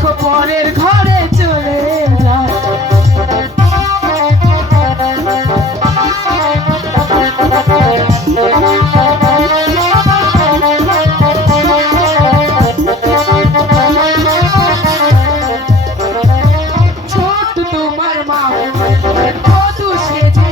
দেখো পরের ঘরে চলে যায়। ছোট তোমার মা কত সেজে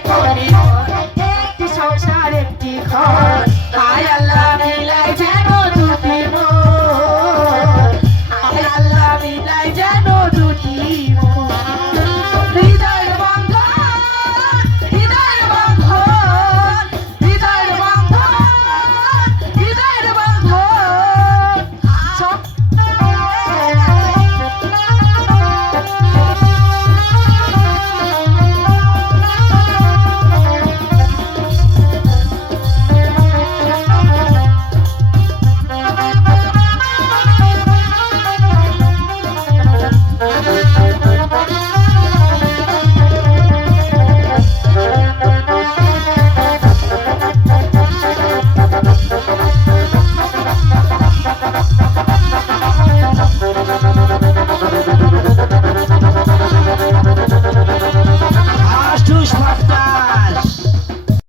করে একটি সংসার একটি ঘর? আয় আল্লাহ মিলাই যেমন